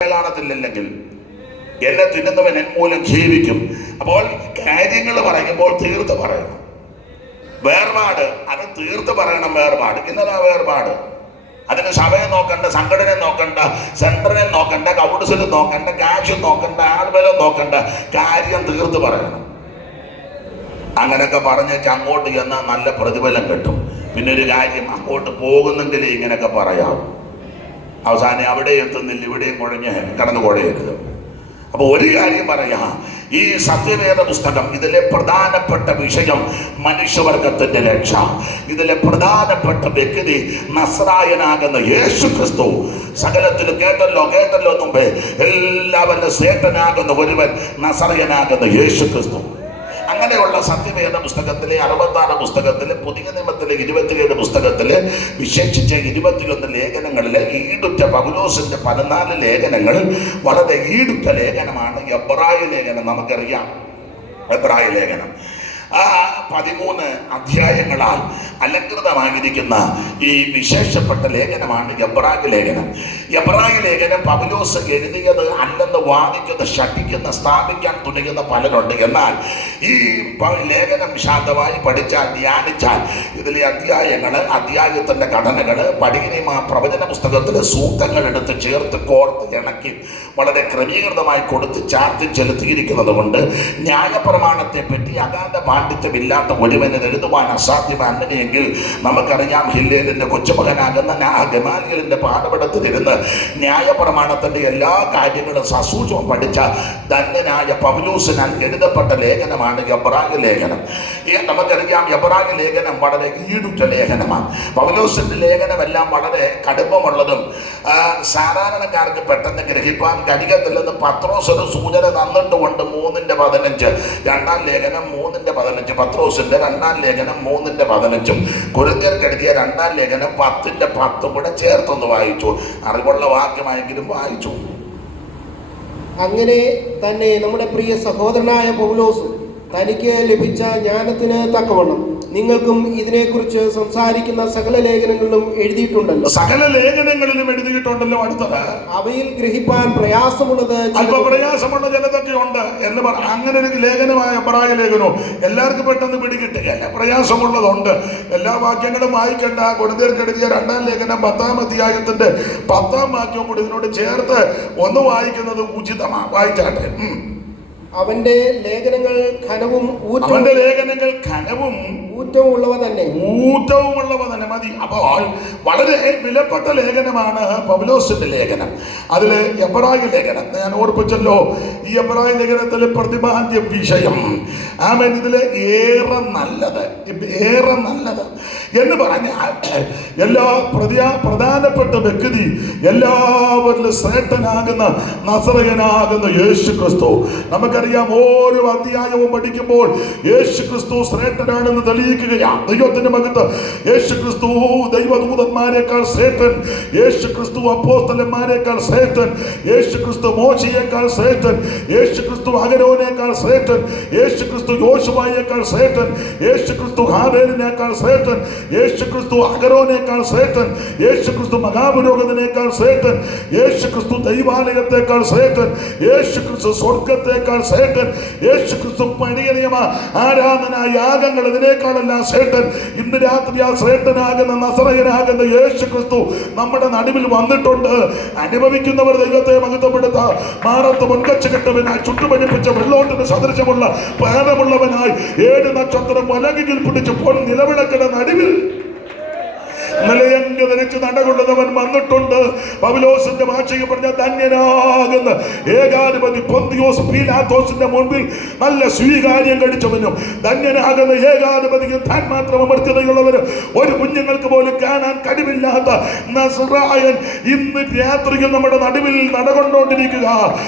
ില്ലെങ്കിൽ എന്നെ തിന്നുന്നവൻ എൻ മൂലം ജീവിക്കും. അപ്പോൾ കാര്യങ്ങൾ പറയുമ്പോൾ തീർത്ത് പറയണം. വേർപാട് അത് തീർത്ത് പറയണം. വേർപാട് എന്നതാ വേർപാട്? അതിന് സഭയെ നോക്കണ്ട, സംഘടനയെ നോക്കണ്ട, സെന്ററിനെ നോക്കണ്ട, കൗൺസിലും നോക്കണ്ട, ക്യാഷും നോക്കണ്ട, ആൾബലം നോക്കണ്ട, കാര്യം തീർത്ത് പറയണം. അങ്ങനെയൊക്കെ പറഞ്ഞേച്ച് അങ്ങോട്ട് ചെന്നാൽ നല്ല പ്രതിഫലം കിട്ടും. പിന്നെ ഒരു കാര്യം, അങ്ങോട്ട് പോകുന്നെങ്കിലേ ഇങ്ങനെയൊക്കെ പറയാം. അവസാനം അവിടെ എത്തുന്നില്ല, ഇവിടെയും കുഴഞ്ഞ് കടന്നു കുഴയരുത്. അപ്പൊ ഒരു കാര്യം പറയാ, ഈ സത്യവേദ പുസ്തകം, ഇതിലെ പ്രധാനപ്പെട്ട വിഷയം മനുഷ്യവർഗത്തിന്റെ രക്ഷ. ഇതിലെ പ്രധാനപ്പെട്ട വ്യക്തി നസ്രായനാകുന്ന യേശു ക്രിസ്തു. സകലത്തിൽ കേട്ടല്ലോ മുമ്പേ, എല്ലാവരും സേട്ടനാകുന്ന ഒരുവൻ നസ്രായനാകുന്ന യേശു ക്രിസ്തു. അങ്ങനെയുള്ള സത്യവേദ പുസ്തകത്തിലെ 66 പുസ്തകത്തിലെ, പുതിയ നിയമത്തിലെ 27 പുസ്തകത്തിലെ, വിശേഷിച്ച് 21 ലേഖനങ്ങളിലെ ഈടുറ്റ പൗലോസിന്റെ 14 ലേഖനങ്ങളിൽ വളരെ ഈടുറ്റ ലേഖനമാണ് എബ്രായ ലേഖനം. നമുക്കറിയാം എബ്രായ ലേഖനം 13 അധ്യായങ്ങളാൽ അലങ്കൃതമായിരിക്കുന്ന ഈ വിശേഷപ്പെട്ട ലേഖനമാണ് എബ്രായ ലേഖനം. എബ്രായ ലേഖനം പൗലോസ് എഴുതിയത് അല്ലെന്ന് വാദിക്കുന്ന, ശഠിക്കുന്ന, സ്ഥാപിക്കാൻ തുനിയുന്ന പലരുണ്ട്. എന്നാൽ ഈ ലേഖനം ശാന്തമായി പഠിച്ചാൽ, ധ്യാനിച്ചാൽ, ഇതിലെ അധ്യായത്തിന്റെ ഘടനകൾ, പടികനിമ പ്രവചന പുസ്തകത്തിലെ സൂക്തങ്ങൾ എടുത്ത് ചേർത്ത് കോർത്ത് ഇണക്കി വളരെ ക്രമീകൃതമായി കൊടുത്ത് ചാർത്തി ചെലുത്തിയിരിക്കുന്നത് കൊണ്ട് ന്യായപ്രമാണത്തെ പറ്റി അഗാധ പാണ്ഡിത്യമില്ലാത്ത ഒരുവന് എഴുതുവാൻ അസാധ്യമാണ്. അങ്ങനെയെങ്കിൽ നമുക്കറിയാം, ഹില്ലേലിന്റെ കൊച്ചുമകനാകുന്ന ഗമാലിയലിന്റെ പാഠപഠത്തിലിരുന്ന് ന്യായപ്രമാണത്തിന്റെ എല്ലാ കാര്യങ്ങളും സസൂക്ഷ്മം പഠിച്ച ധന്യനായ പൗലോസിനാൽ എഴുതപ്പെട്ട ലേഖനമാണ് എബ്രായ ലേഖനം. നമുക്കറിയാം, എബ്രായ ലേഖനം വളരെ ഈടുറ്റ ലേഖനമാണ്. പൗലോസിന്റെ ലേഖനമെല്ലാം വളരെ കടുപ്പമുള്ളതും സാധാരണക്കാർക്ക് പെട്ടെന്ന് ഗ്രഹിപ്പാൻ കഴിയത്തില്ലെന്ന് പത്രോസ് ഒരു സൂചന തന്നിട്ടുകൊണ്ട് 3:15 രണ്ടാം ലേഖനം 3:15, പത്രോസിന്റെ 2-ാം ലേഖനം 3:15, കൊരിന്ത്യർക്ക് എഴുതിയ 2-ാം ലേഖനം 10:10 കൂടെ ചേർത്തൊന്ന് വായിച്ചു. അറിവുള്ള വാക്യമായെങ്കിലും വായിച്ചു. അങ്ങനെ തന്നെ നമ്മുടെ പ്രിയ സഹോദരനായ പൗലോസ് തനിക്ക് ലഭിച്ച ജ്ഞാനത്തിന് തക്കവണ്ണം നിങ്ങൾക്കും ഇതിനെക്കുറിച്ച് സംസാരിക്കുന്ന സകല ലേഖനങ്ങളിലും എഴുതിയിട്ടുണ്ടല്ലോ. സകല ലേഖനങ്ങളിലും എഴുതിയിട്ടുണ്ടല്ലോ. അടുത്തത്, അവയിൽ ഗ്രഹിപ്പാൻ പ്രയാസമുള്ളത് പ്രയാസമുള്ള ചിലതൊക്കെ ഉണ്ട് എന്ന് അങ്ങനെ ഒരു ലേഖനമായ എബ്രായ ലേഖനവും എല്ലാവർക്കും പെട്ടെന്ന് പിടികിട്ടുകയല്ല. പ്രയാസമുള്ളതുണ്ട്. എല്ലാ വാക്യങ്ങളും വായിക്കേണ്ട. കൊരിന്ത്യർക്ക് എഴുതിയ 2-ാം ലേഖനം 10-ാം അധ്യായത്തിന്റെ 10-ാം വാക്യവും കൂടി ഇതിനോട് ചേർത്ത് ഒന്ന് വായിക്കുന്നത് ഉചിതമാണ്. വായിച്ചാട്ടെ. അവന്റെ ലേഖനങ്ങൾ ഘനവും ഊറ്റവുമുള്ളവ തന്നെ മതി. അപ്പോൾ വളരെ വിലപ്പെട്ട ലേഖനമാണ് പൗലോസിന്റെ ലേഖനം. അതില് എബ്രായ ലേഖനം ഞാൻ ഓർപ്പിച്ചല്ലോ. ഈ എബ്രായ ലേഖനത്തിലെ പ്രതിപാദ്യ വിഷയം ഇതില് ഏറെ നല്ലത് എന്ന് പറഞ്ഞാൽ, എല്ലാ പ്രധാനപ്പെട്ട വ്യക്തി, എല്ലാവരിലും ശ്രേഷ്ഠനാകുന്ന നസറയനാകുന്ന യേശു ക്രിസ്തു. നമുക്കറിയാം, ഓരോ അധ്യായവും പഠിക്കുമ്പോൾ യേശു ക്രിസ്തു ശ്രേഷ്ഠനാണെന്ന് തെളിയിക്കുകയാണ്. ദൈവത്തിന്റെ മകത്ത് യേശു ക്രിസ്തു ദൈവദൂതന്മാരെക്കാൾ ശ്രേഷ്ഠൻ, യേശു ക്രിസ്തു അപ്പോസ്തലന്മാരെക്കാൾ ശ്രേഷ്ഠൻ, യേശു ക്രിസ്തു മോശയേക്കാൾ ശ്രേഷ്ഠൻ, യേശു ക്രിസ്തു അഹരോനേക്കാൾ ശ്രേഷ്ഠൻ, യേശു ക്രിസ്തു യോശുവയേക്കാൾ ശ്രേഷ്ഠൻ, യേശു ക്രിസ്തു ഹാബേലിനേക്കാൾ ശ്രേഷ്ഠൻ, യേശു ക്രിസ്തു അഹരോനേക്കാൾ ശ്രേഷ്ഠൻ, യേശു ക്രിസ്തു മഹാപുരോഹിതനേക്കാൾ ശ്രേഷ്ഠൻ, യേശു ക്രിസ്തു ദൈവാലയത്തെക്കാൾ ശ്രേഷ്ഠൻ, യേശു ക്രിസ്തു സ്വർഗത്തേക്കാൾ ശ്രേഷ്ഠൻ, യേശു ക്രിസ്തു പഴയ നിയമ ആരാധന യാഗങ്ങൾ ഇതിനേക്കാളെല്ലാം ശ്രേഷ്ഠൻ. ഇന്ന് രാത്രി ആ ശ്രേഷ്ഠനാകുന്ന നസറയനാകുന്ന യേശു ക്രിസ്തു നമ്മുടെ നടുവിൽ വന്നിട്ടുണ്ട്. അനുഭവിക്കുന്നവർ ദൈവത്തെ മഹത്വപ്പെടുത്താം. മാറത്ത് മുൻകച്ച് കെട്ടവനായി, ചുട്ടുപഴിപ്പിച്ച വെള്ളോട്ടിന് സദൃശമുള്ള പാദമുള്ളവനായി, 7 നക്ഷത്രം വലകിൽ പിടിച്ച് പൊൻ നിലവിളക്കിന്റെ നടുവിൽ നിലയങ്കി ധരിച്ച് നടകൊള്ളുന്നവൻ വന്നിട്ടുണ്ട്. പൗലോസിന്റെ ഭാഷയിൽ പറഞ്ഞ ധന്യനാകുന്ന ഏകാധിപതി പൊന്തിയോസ് പീലാത്തോസിന്റെ മുൻപിൽ നല്ല സ്വീകാര്യം കഴിച്ചവനും, ധന്യനാകുന്ന ഏകാധിപതിയും താൻ മാത്രം അമർത്യതയുള്ളവരും ഒരു കുഞ്ഞുങ്ങൾക്ക് പോലും കാണാൻ കഴിവില്ലാത്ത നസ്രായൻ ഇന്ന് രാത്രിയിൽ നമ്മുടെ നടുവിൽ നടകൊണ്ടോണ്ടിരിക്കുക.